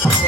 Thank you.